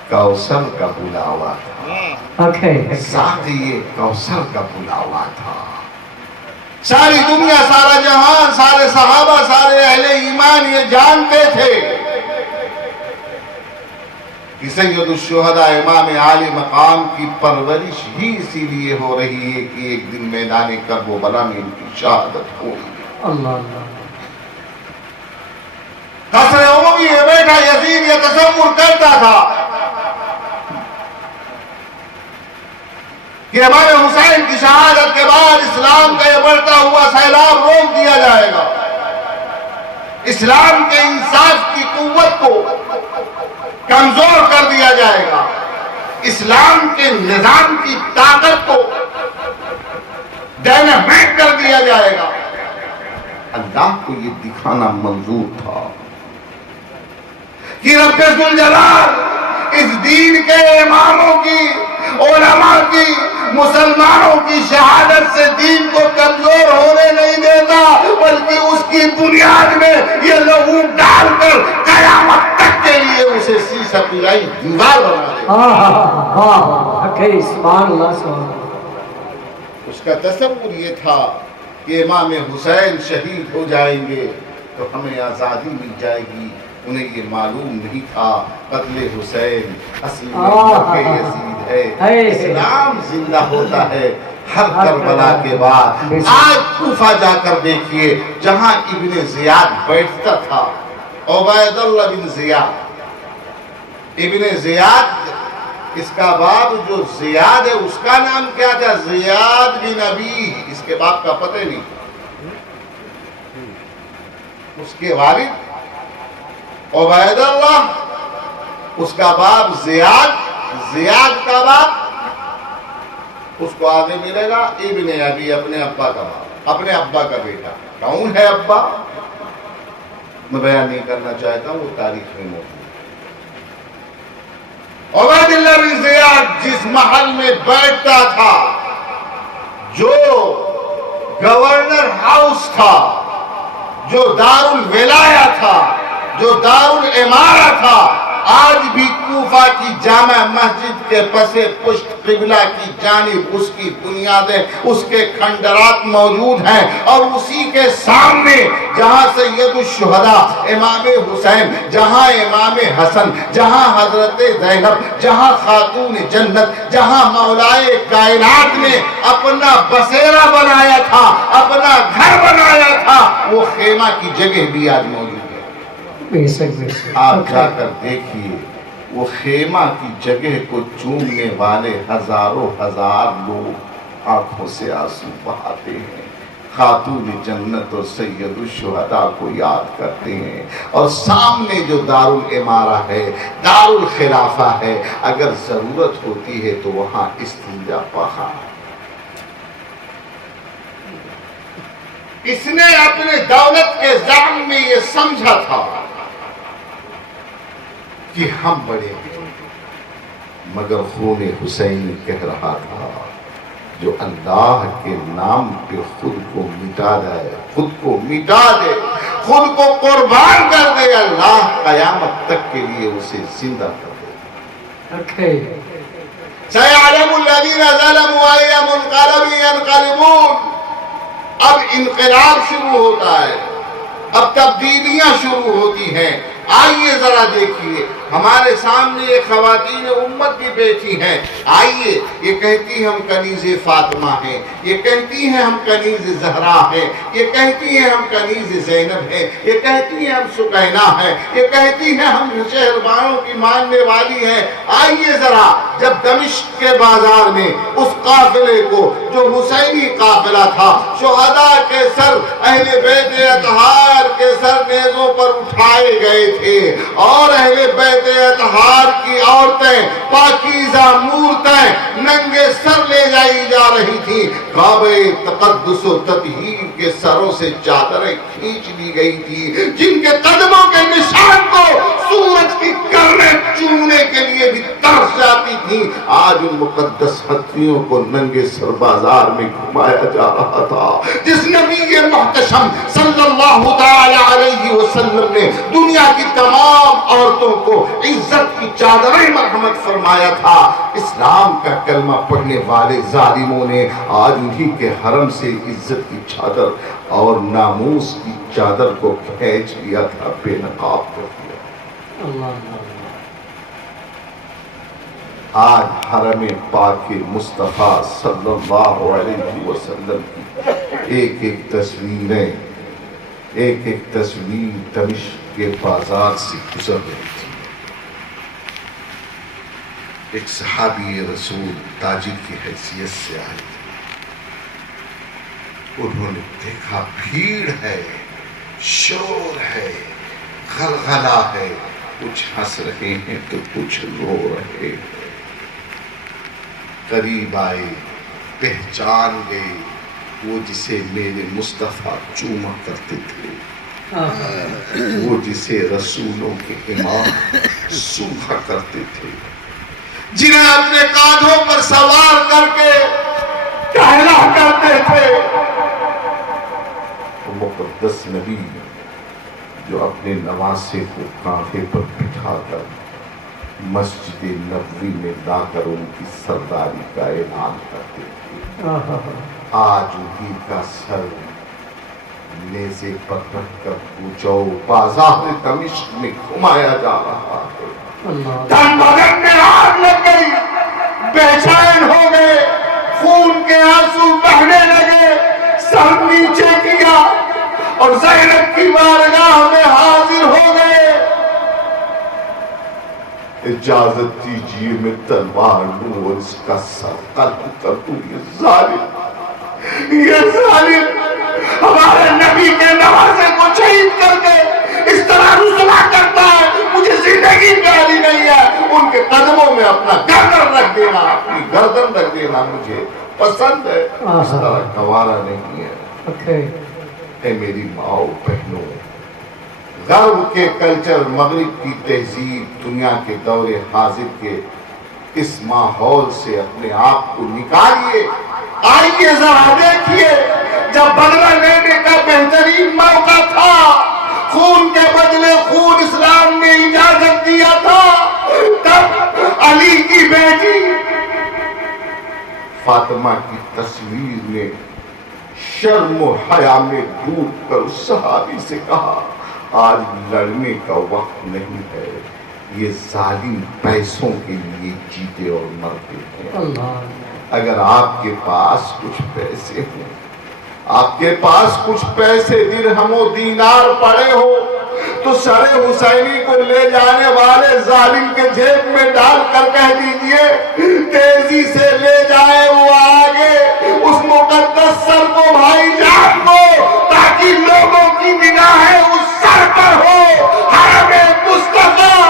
کوثر کا بلاوا تھا، ساتھ یہ کوثر کا بلاوا تھا۔ ساری دنیا، سارا جہان، سارے صحابہ، سارے اہل ایمان یہ جانتے تھے کہ سید الشہداء امام عالی مقام کی پرورش ہی اسی لیے ہو رہی ہے کہ ایک دن میدان کربلا میں ان کی شہادت ہوگی۔ اللہ اللہ۔ قصر عموی میں بیٹھا یزید یہ تصور کرتا تھا کہ امام حسین کی شہادت کے بعد اسلام کا یہ بڑھتا ہوا سیلاب روک دیا جائے گا، اسلام کے انصاف کی قوت کو کمزور کر دیا جائے گا، اسلام کے نظام کی طاقت کو ڈائنامائٹ کر دیا جائے گا۔ اللہ کو یہ دکھانا منظور تھا کہ رب ذوالجلال اس دین کے اماموں کی، علماء کی، مسلمانوں کی شہادت سے دین کو کمزور ہونے نہیں دیتا، بلکہ اس کی بنیاد میں یہ لہو ڈال کر قیامت تک کے لیے اسے سیسہ پلائی دیوار بنا دے۔ سبحان اللہ سبحان اللہ۔ اس کا تصور یہ تھا کہ امام حسین شہید ہو جائیں گے تو ہمیں آزادی مل جائے گی، انہیں یہ معلوم نہیں تھا قتل حسین اصل میں مرگ یزید ہے۔ اسلام زندہ ہوتا ہے ہر کربلا کے بعد۔ آج کوفہ جا کر دیکھیے جہاں ابن زیاد بیٹھتا تھا، عبید اللہ بن زیاد، ابن زیاد، اس کا باپ جو زیاد ہے اس کا نام کیا تھا؟ زیاد بن ابی، اس کے باپ کا پتہ نہیں، اس کے والد عبید اللہ، اس کا باپ زیاد، زیاد کا باپ، اس کو آگے ملے گا ابن ابی، اپنے ابا کا باپ، اپنے ابا کا بیٹا۔ کون ہے ابا؟ میں بیان نہیں کرنا چاہتا ہوں، وہ تاریخ میں موجود۔ عبید اللہ بن زیاد جس محل میں بیٹھتا تھا، جو گورنر ہاؤس تھا، جو دار الولایہ تھا، جو دار الامارہ تھا، آج بھی کوفہ کی جامع مسجد کے پس پشت قبلہ کی جانب اس کی بنیادیں، اس کے کھنڈرات موجود ہیں، اور اسی کے سامنے جہاں سید الشہداء امام حسین، جہاں امام حسن، جہاں حضرت زینب، جہاں خاتون جنت، جہاں مولائے کائنات نے اپنا بسیرا بنایا تھا، اپنا گھر بنایا تھا، وہ خیمہ کی جگہ بھی آج موجود ہے۔ آپ جا کر دیکھیے وہ خیمہ کی جگہ کو چومنے والے ہزاروں ہزار لوگ آنکھوں سے آنسو بہاتے ہیں، خاتون جنت اور سید الشہداء کو یاد کرتے ہیں، اور سامنے جو دار الامارہ ہے، دار الخلافہ ہے، اگر ضرورت ہوتی ہے تو وہاں استنجا پخا۔ اس نے اپنے دولت کے زعم میں یہ سمجھا تھا کہ ہم بڑے ہیں، مگر خون حسین کہہ رہا تھا جو اللہ کے نام پہ خود کو مٹا دے، خود کو مٹا دے، خود کو قربان کر دے، اللہ قیامت تک کے لیے اسے زندہ کر دے۔ سَيَعْلَمُ الَّذِينَ ظَلَمُوا أَيَّ مُنْقَلَبٍ يَنْقَلِبُونَ۔ اب انقلاب شروع ہوتا ہے، اب تبدیلیاں شروع ہوتی ہیں۔ آئیے ذرا دیکھیے، ہمارے سامنے ایک خواتین امت بھی بیٹھی ہیں، آئیے، یہ کہتی ہیں ہم کنیز فاطمہ ہیں، یہ کہتی ہیں ہم کنیز زہرا ہیں، یہ کہتی ہیں ہم کنیز زینب ہیں، یہ کہتی ہیں ہم سکینہ ہیں، یہ کہتی ہیں ہم شہربانوں کی ماننے والی ہیں۔ آئیے ذرا، جب دمشق کے بازار میں اس قافلے کو جو حسینی قافلہ تھا، شہداء کے سر، اہل بیت اطہار کے سر نیزوں پر اٹھائے گئے تھے، اور اہل بیت اطہار کی عورتیں، پاکیزہ مورتیں ننگے سر لے جائی جا رہی تھی، کعبہ تقدس و تطہیر کے سروں سے چادریں کھینچ لی گئی تھی، جن کے قدموں کے نشان کو سورج کی کرنیں چومنے کے لیے بھی ترس جاتی تھی۔ آج ان مقدس ہتھیوں کو ننگے سر بازار میں گھمایا جا رہا تھا، جس نبی محتشم صلی اللہ تعالی علیہ وسلم نے دنیا کی تمام عورتوں کو عزت کی چادریں مرحمت فرمایا تھا۔ اسلام کا کلمہ پڑھنے والے ظالموں نے آج انہی کے حرم سے عزت کی چادر اور ناموس کی چادر کو کھینچ لیا تھا، بے نقاب کر دیا۔ آج حرم پاک مصطفیٰ صلی اللہ علیہ وسلم کی ایک ایک تصویریں، ایک ایک تصویر دمشق کے بازار سے گزر رہی تھی۔ ایک صحابی رسول تاجر کی حیثیت سے آئے تھے، انہوں نے دیکھا بھیڑ ہے، شور ہے، غلغلہ ہے، کچھ ہنس رہے ہیں تو کچھ رو رہے ہیں۔ قریب آئے، پہچان گئے، وہ جسے میرے مصطفیٰ چوما کرتے تھے، وہ جسے رسولوں کے امام سوکھا کرتے تھے، جنہیں اپنے کاندھوں پر سوار کر کے کہلا کرتے تھے، وہ مقدس نبی جو اپنے نواسے کو کاندھے پر بٹھا کر مسجد نبوی میں لا کر ان کی سرداری کا اعلان کرتے تھے۔ آج انہی کا سر نیزے پر رکھ کر پوچھو بازار دمشق میں گھمایا جا رہا ہے. اللہ تن بدن میں آگ لگ گئی, بے چین ہو گئے, خون کے آنسو بہنے لگے, سر نیچے کیا اور زینب کی بارگاہ میں حاضر ہو گئے. اجازت دیجیے میں تلوار لوں اور اس کا سر قلم کر دوں. یہ ظالم ہمارے نبی کے نوازے کو شہید کر کے اس طرح رسوا کرتا ہے. مجھے زندگی پیاری نہیں ہے, ان کے قدموں میں اپنا گردن رکھ دینا, اپنی گردن رکھ دینا مجھے پسند ہے, اس طرح گوارا نہیں ہے. اوکے اے میری ماؤ بہنوں, غرب کے کلچر, مغرب کی تہذیب, دنیا کے دور حاضر کے اس ماحول سے اپنے آپ کو نکالیے. آئیے ذرا دیکھیے, جب بدلہ لینے کا بہترین موقع تھا, خون کے بدلے خون اسلام نے اجازت دیا تھا, تب علی کی بیٹی فاطمہ کی تصویر نے شرم و حیا میں ڈوب کر اس صحابی سے کہا, آج لڑنے کا وقت نہیں ہے, یہ ظالم پیسوں کے لیے جیتے اور مرتے ہیں. اللہ اگر آپ کے پاس کچھ پیسے ہوں, آپ کے پاس کچھ پیسے درہم و دینار پڑے ہو, تو سر حسینی کو لے جانے والے ظالم کے جیب میں ڈال کر کہہ دیجئے تیزی سے لے جائے وہ آگے اس مقدس سر کو بھائی جان کو, تاکہ لوگوں کی نگاہیں اس سر پر ہو. حرم مصطفیٰ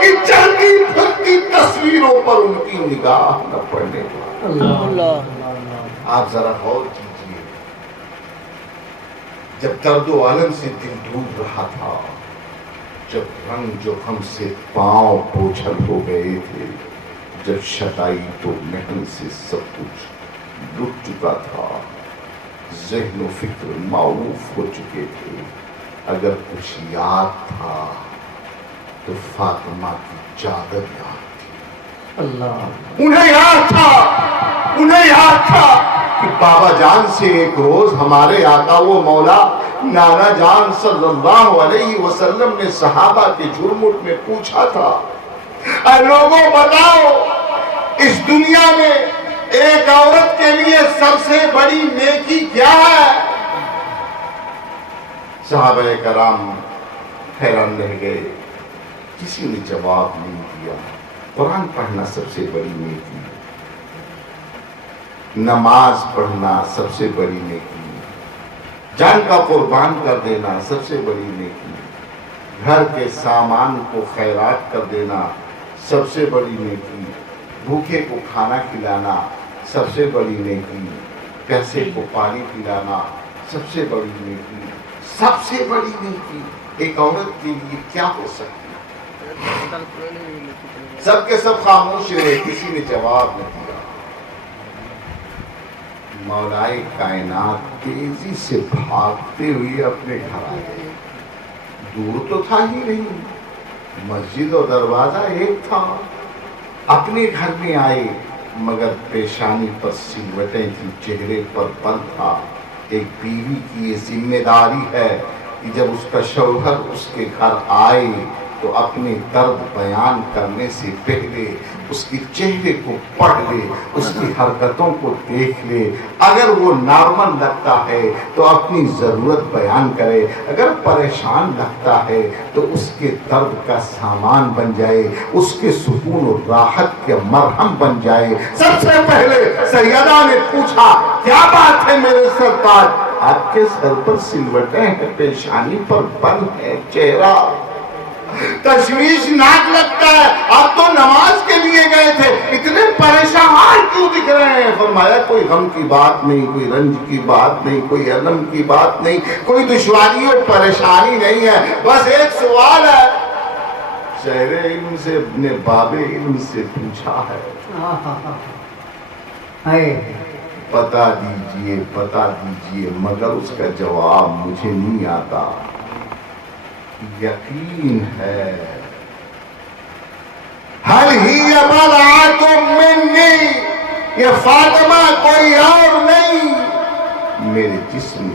کی جلدی پھرتی تصویروں پر ان کی نگاہ نہ پڑنے. آپ ذرا غور کیجئے, جب درد و الم سے دل ڈوب رہا تھا, جب رنگ جو ہم سے پاؤں بوجھل ہو گئے تھے, جب شتائی تو محن سے سب کچھ لٹ چکا تھا, ذہن و فکر معروف ہو چکے تھے, اگر کچھ یاد تھا تو فاطمہ کی چادر یاد تھی. اللہ انہیں یاد تھا کہ بابا جان سے ایک روز ہمارے آقا و مولا نانا جان صلی اللہ علیہ وسلم نے صحابہ کے جھرمٹ میں پوچھا تھا, اے لوگوں بتاؤ اس دنیا میں ایک عورت کے لیے سب سے بڑی نیکی کیا ہے؟ صحابہ کرام حیران رہ گئے, کسی نے جواب نہیں دیا. قرآن پڑھنا سب سے بڑی نیکی, نماز پڑھنا سب سے بڑی نیکی, جان کا قربان کر دینا سب سے بڑی نیکی, گھر کے سامان کو خیرات کر دینا سب سے بڑی نیکی, بھوکے کو کھانا کھلانا سب سے بڑی نیکی, پیاسے کو پانی پلانا سب سے بڑی نیکی. سب سے بڑی نیکی ایک عورت کے لیے کیا ہو سکتی ہے؟ سب کے سب خاموش رہے, کسی نے جواب نہیں دیا. مولائے کائنات تیزی سے بھاگتے ہوئے اپنے گھر آئے. دور تو تھا ہی نہیں, مسجد اور دروازہ ایک تھا. اپنے گھر میں آئے, مگر پیشانی پر سلوٹیں تھی, چہرے پر بند تھا. ایک بیوی کی یہ ذمہ داری ہے کہ جب اس کا شوہر اس کے گھر آئے تو اپنے درد بیان کرنے سے پہلے اس کے چہرے کو پڑھ لے, اس کی حرکتوں کو دیکھ لے. اگر وہ نارمل لگتا ہے تو اپنی ضرورت بیان کرے, اگر پریشان لگتا ہے تو اس کے درد کا سامان بن جائے, اس کے سکون و راحت کے مرہم بن جائے. سب سے پہلے سیدہ نے پوچھا, کیا بات ہے میرے سرتاج؟ آپ کے سر پر سلوٹیں ہیں, پیشانی پر بن ہے, چہرہ تشویش ناک لگتا ہے, آپ تو نماز کے لیے گئے تھے, اتنے پریشان کیوں دکھ رہے ہیں؟ فرمایا کوئی غم کی بات نہیں, کوئی رنج کی بات نہیں, کوئی الم کی بات نہیں, کوئی دشواری اور پریشانی نہیں ہے, بس ایک سوال ہے. شہر علم سے اپنے باب علم سے پوچھا ہے, بتا دیجئے, مگر اس کا جواب مجھے نہیں آتا. یقین ہے حل ہی بضعۃ منی, یہ فاطمہ کوئی اور نہیں, میرے جسم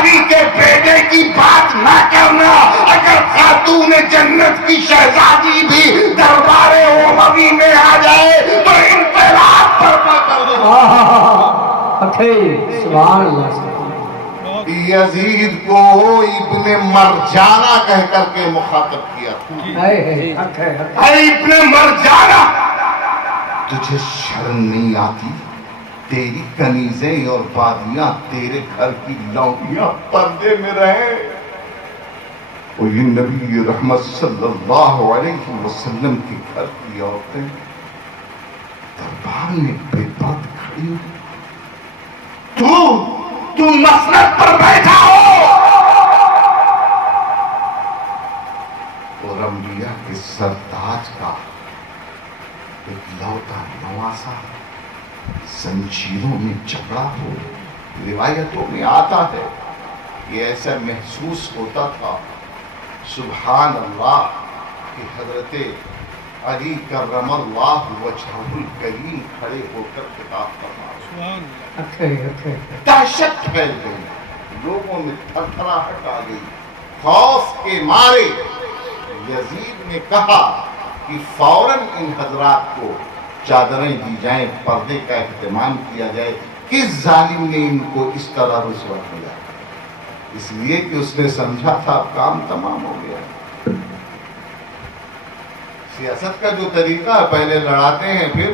علی کے بیٹے کی بات نہ کرنا. اگر خاتون جنت کی شہزادی بھی دربار اموی میں آ جائے تو انقلاب برپا کر دو. سبحان اللہ. یزید کو ابن مرجانہ کہہ کر کے مخاطب کیا تھا. اے ابن مرجانہ، تجھے شرم نہیں آتی؟ تیری کنیزیں اور بادیاں، تیرے گھر کی لونڈیاں پردے میں رہیں. اور یہ نبی رحمت صلی اللہ علیہ وسلم کے گھر کی عورتیں دربار میں بے پرد کھڑی ہوئی. تو مسند پر بیٹھا ہو اور انبیاء کے سرتاج کا اکلوتا نواسا زنجیروں میں جکڑا ہو. روایتوں میں آتا ہے یہ ایسا محسوس ہوتا تھا سبحان اللہ کہ حضرت علی کرم اللہ وجہہ الکریم کھڑے ہو کر خطاب فرما. دہشت پھیل گئی، لوگوں میں تھرتھراہٹ آ گئی. خوف کے مارے یزید نے کہا کہ فوراً ان حضرات کو چادریں دی جائیں، پردے کا اہتمام کیا جائے. کس ظالم نے ان کو اس طرح رسوا کیا؟ اس لیے کہ اس نے سمجھا تھا اب کام تمام ہو گیا. سیاست کا جو طریقہ ہے، پہلے لڑاتے ہیں پھر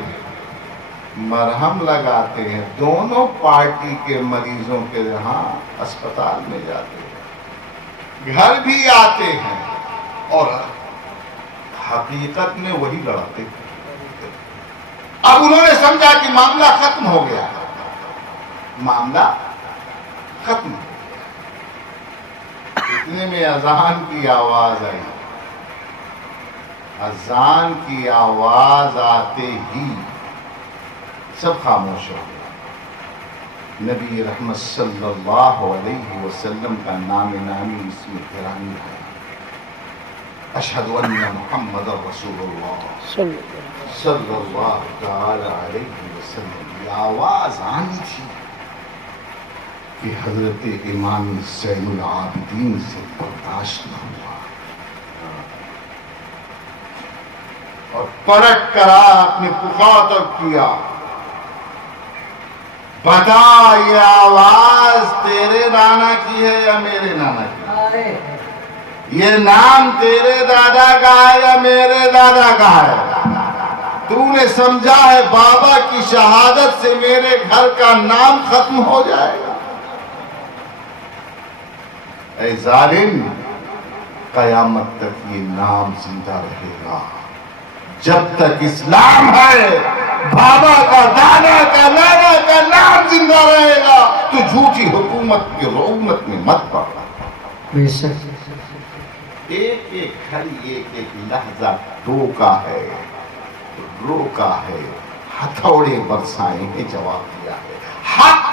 مرہم لگاتے ہیں. دونوں پارٹی کے مریضوں کے یہاں اسپتال میں جاتے ہیں، گھر بھی آتے ہیں اور حقیقت میں وہی لڑاتے ہیں. اب انہوں نے سمجھا کہ معاملہ ختم ہو گیا، معاملہ ختم. اتنے میں اذان کی آواز آئی. اذان کی آواز آتے ہی سب خاموش ہو گیا. نبی رحمت صلی اللہ علیہ وسلم کا نام نامی اس میں گرامی ہے. اشہد ان محمد رسول اللہ صلی اللہ تعالی علیہ وسلم. یہ آواز آنی تھی کہ حضرت امام زین العابدین سے برداشت نہ ہوا اور پلٹ کرا اپنے مخاطب کیا. بتا یہ آواز تیرے نانا کی ہے یا میرے نانا کی؟ یہ نام تیرے دادا کا ہے یا میرے دادا کا ہے؟ تو نے سمجھا ہے بابا کی شہادت سے میرے گھر کا نام ختم ہو جائے گا؟ اے ظالم، قیامت تک یہ نام زندہ رہے گا. جب تک اسلام ہے بابا کا، دادا کا، نانا کا نام زندہ رہے گا. تو جھوٹی حکومت کی رعومت میں مت پڑ. ایک ایک گھڑی، ایک ایک لحظہ روکا ہے، ہتھوڑے برسائے ہیں، جواب دیا ہے. حق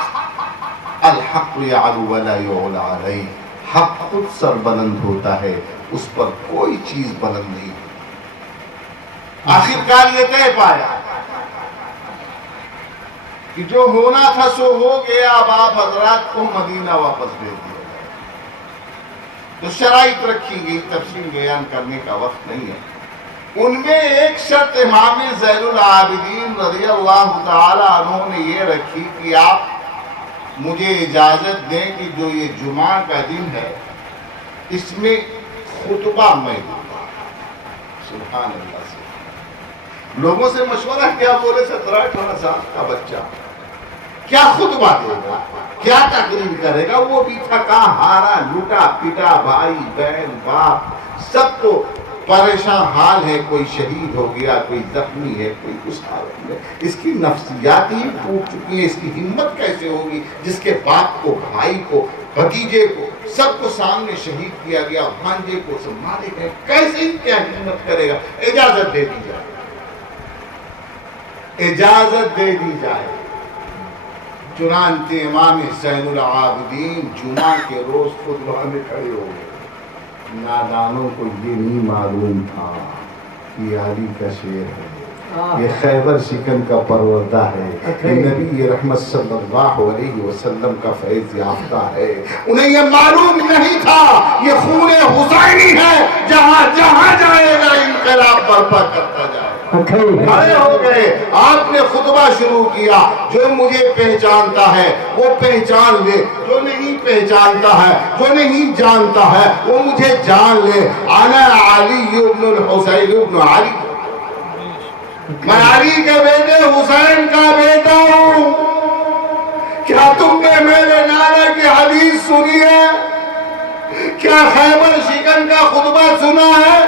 الحق یعلو ولا یعلی علیہ. حق خود سر بلند ہوتا ہے، اس پر کوئی چیز بلند نہیں ہوتی. آخرکار یہ طے پایا کہ جو ہونا تھا سو ہو گیا. اب آپ حضرات کو مدینہ واپس بھیج دیا جائے. تو شرائط رکھی گئی، تفصیل بیان کرنے کا وقت نہیں ہے. ان میں ایک شرط امام زین العابدین رضی اللہ تعالی عنہ نے یہ رکھی کہ آپ مجھے اجازت دیں کہ جو یہ جمعہ کا دن ہے اس میں خطبہ میں دوں گا. سبحان اللہ. سے لوگوں سے مشورہ کیا، بولے 17-18 سال کا بچہ کیا خطبہ دے گا، کیا تقریر کرے گا؟ وہ بھی تھکا ہارا، لوٹا پیٹا، بھائی بہن باپ سب کو پریشان حال ہے. کوئی شہید ہو گیا، کوئی زخمی ہے، کوئی کچھ حالت میں. اس کی نفسیات ہی ٹوٹ چکی ہے. اس کی ہمت کیسے ہوگی جس کے باپ کو، بھائی کو، بھتیجے کو، سب کو سامنے شہید کیا گیا، بھانجے کو سب مارے گئے. کیسے کیا ہمت کرے گا؟ اجازت دے دی جائے، اجازت دے دی جائے. چنانچہ امام زین العابدین جمعہ کے روز خطبہ میں کھڑے ہو گئے. نادانوں کو یہ نہیں معلوم تھا کہ علی کا شعر ہے. یہ خیبر شکن کا پروردہ ہے، یہ نبی رحمت صلی اللہ علیہ وسلم کا فیض یافتہ ہے۔ انہیں یہ معلوم نہیں تھا یہ خون حسینی ہے، جہاں جہاں جائے گا انقلاب برپا کرتا جائے گا۔ کھڑے ہو گئے، آپ نے خطبہ شروع کیا، جو مجھے پہچانتا ہے وہ پہچان لے، جو نہیں پہچانتا ہے، جو نہیں جانتا ہے وہ مجھے جان لے۔ انا علی ابن الحسین ابن علی، میں علی کے بیٹے حسین کا بیٹا ہوں۔ کیا تم نے میرے نانا کی حدیث سنی ہے؟ کیا خیبر شکن کا خطبہ سنا ہے؟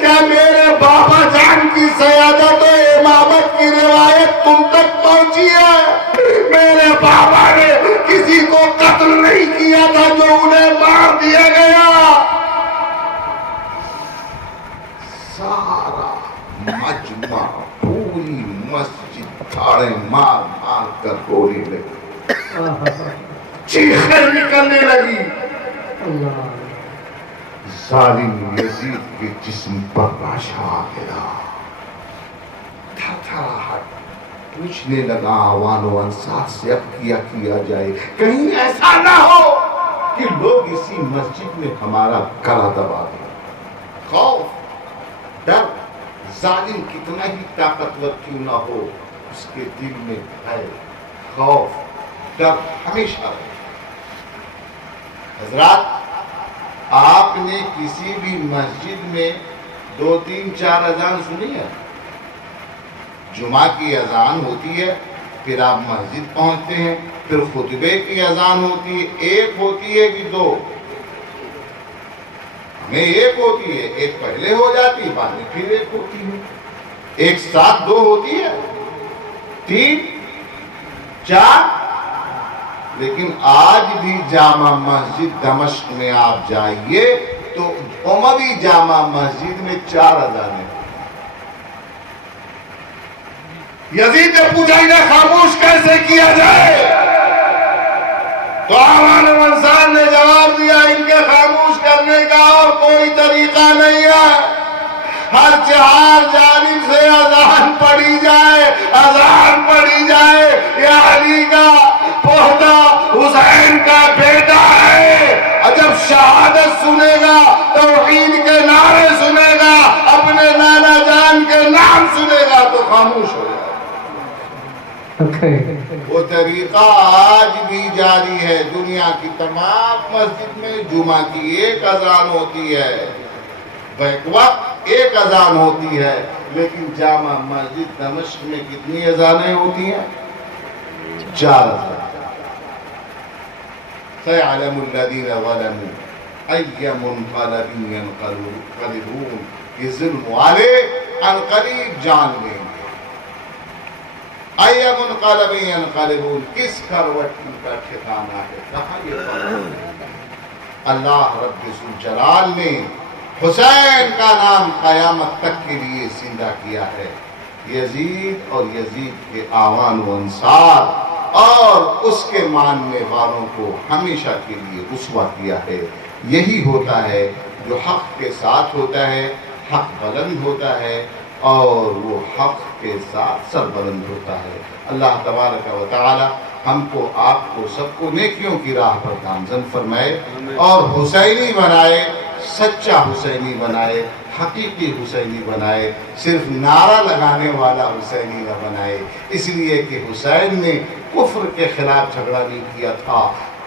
کیا میرے بابا جان کی سیادت و امامت کی روایت تم تک پہنچی ہے؟ میرے بابا نے کسی کو قتل نہیں کیا تھا جو انہیں مار دیا گیا۔ سارا مجمع، پوری مسجد تھاڑے مار مار کر رونے لگی، چیخیں نکلنے لگی۔ ظالم یزید کے جسم پر راشا آ گیا، تھرتھراہٹ، پوچھنے لگا عوان و انصار سے اب کیا جائے، کہیں ایسا نہ ہو کہ لوگ اسی مسجد میں ہمارا گلا دبا دیں۔ خوف، ڈر، ظالم کتنا ہی طاقتور کیوں نہ ہو، اس کے دل میں ہے خوف، ڈر ہمیشہ رہے۔ حضرات، آپ نے کسی بھی مسجد میں 2 3 4 اذان سنی ہے؟ جمعہ کی اذان ہوتی ہے، پھر آپ مسجد پہنچتے ہیں، پھر خطبے کی اذان ہوتی ہے، ایک ہوتی ہے کہ 2؟ ہمیں ایک ہوتی ہے، ایک پہلے ہو جاتی ہے، بعد میں پھر ایک ہوتی ہے، ایک ساتھ 2 ہوتی ہے، 3 4۔ لیکن آج بھی جامع مسجد دمشق میں آپ جائیے تو اموی جامع مسجد میں 4 اذانیں۔ یزید نے پوچھا انہیں خاموش کیسے کیا جائے؟ تو عوان و انصار نے جواب دیا ان کے خاموش کرنے کا اور کوئی طریقہ نہیں ہے، ہر 4 جانب سے اذان پڑھی جائے، اذان پڑھی جائے، یہ علی کا پوتا حسین کا بیٹا ہے۔ اور جب شہادت سنے گا، توحید کے نعرے سنے گا، اپنے نانا جان کے نام سنے گا تو خاموش ہو جائے۔ وہ طریقہ آج بھی جاری ہے، دنیا کی تمام مسجد میں جمعہ کی 1 اذان ہوتی ہے، بیک وقت 1 اذان ہوتی ہے، لیکن جامع مسجد دمشق میں کتنی اذانیں ہوتی ہیں؟ 4 اذان۔ سَيَعْلَمُ الَّذِينَ ظَلَمُوا أَيَّ مُنْقَلَبٍ يَنْقَلِبُونَ، یہ ظلم والے عنقریب جان لیں گے۔ أَيَّ مُنْقَلَبٍ يَنْقَلِبُونَ، کس کروٹ کا ٹھکانہ ہے، کہاں یہ کروٹ؟ اللہ رب ذوالجلال نے حسین کا نام قیامت تک کے لیے زندہ کیا ہے۔ یزید اور یزید کے اعوان و انصار اور اس کے ماننے والوں کو ہمیشہ کے لیے رسوا کیا ہے۔ یہی ہوتا ہے جو حق کے ساتھ ہوتا ہے، حق بلند ہوتا ہے اور وہ حق کے ساتھ سربلند ہوتا ہے۔ اللہ تبارک و تعالی ہم کو، آپ کو، سب کو نیکیوں کی راہ پر گامزن فرمائے اور حسینی بنائے، سچا حسینی بنائے، حقیقی حسینی بنائے، صرف نعرہ لگانے والا حسینی نہ بنائے، اس لیے کہ حسین نے کفر کے خلاف جھگڑا نہیں کیا تھا،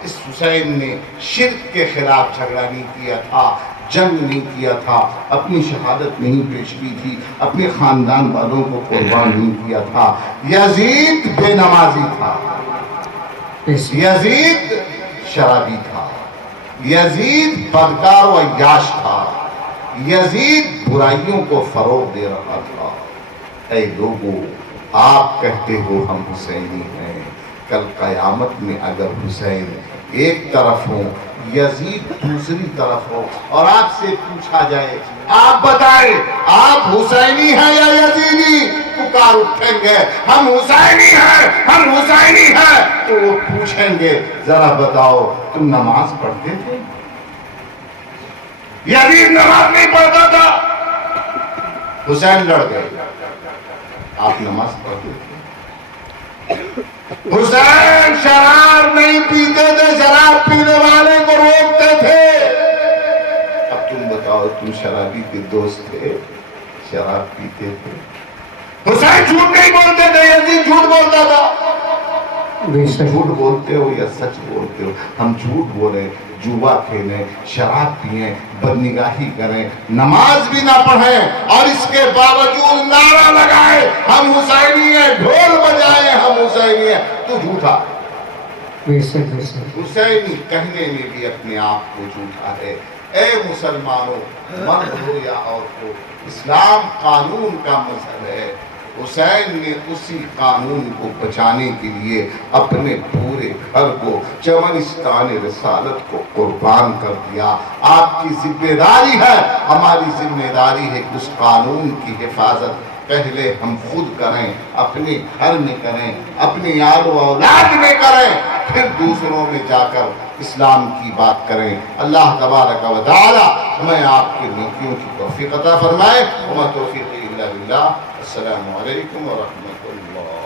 اس حسین نے شرک کے خلاف جھگڑا نہیں کیا تھا، جنگ نہیں کیا تھا، اپنی شہادت نہیں پیش کی تھی، اپنے خاندان والوں کو قربان نہیں کیا تھا۔ یزید بے نمازی تھا، یزید شرابی تھا، یزید بدکار و عیاش تھا، یزید برائیوں کو فروغ دے رہا تھا۔ اے لوگو، آپ کہتے ہو ہم حسینی ہیں، کل قیامت میں اگر حسین ایک طرف ہو، یزید دوسری طرف ہو، اور آپ سے پوچھا جائے آپ بتائیں آپ حسینی ہیں یا یزیدی، پکار اٹھیں گے ہم حسینی ہیں، ہم حسینی ہیں۔ تو وہ پوچھیں گے ذرا بتاؤ تم نماز پڑھتے تھے؟ یزید نماز نہیں پڑھتا تھا، حسین لڑ گئے، آپ نماز پڑھتے تھے؟ حسین شراب نہیں پیتے تھے، شراب پینے والے کو روکتے تھے۔ اب تم بتاؤ، تم شرابی کے دوست تھے؟ شراب پیتے تھے؟ حسین جھوٹ نہیں بولتے تھے، یزید جھوٹ بولتا تھا۔ جھوٹ بولتے ہو یا سچ بولتے ہو؟ ہم جھوٹ بولیں، جوا کھیلیں، شراب پئیں، بدنگاہی کریں، نماز بھی نہ پڑھیں اور اس کے باوجود نعرہ لگائیں ہم حسینی ہیں، ڈھول بجائیں ہم حسینی ہیں، تو جھوٹا۔ حسینی کہنے میں بھی اپنے آپ کو جھوٹا ہے۔ اے مسلمانوں، مرد ہو یا عورت ہو، اسلام قانون کا مذہب ہے۔ حسین نے اسی قانون کو بچانے کے لیے اپنے پورے گھر کو، چمنستان رسالت کو قربان کر دیا۔ آپ کی ذمہ داری ہے، ہماری ذمہ داری ہے کہ اس قانون کی حفاظت پہلے ہم خود کریں، اپنے گھر میں کریں، اپنی یار و اولاد میں کریں، پھر دوسروں میں جا کر اسلام کی بات کریں۔ اللہ تبارک و تعالی ہمیں آپ کے نیکیوں کی توفیق عطا فرمائے۔ وما توفیقی الا باللہ۔ السلام علیکم ورحمۃ اللہ۔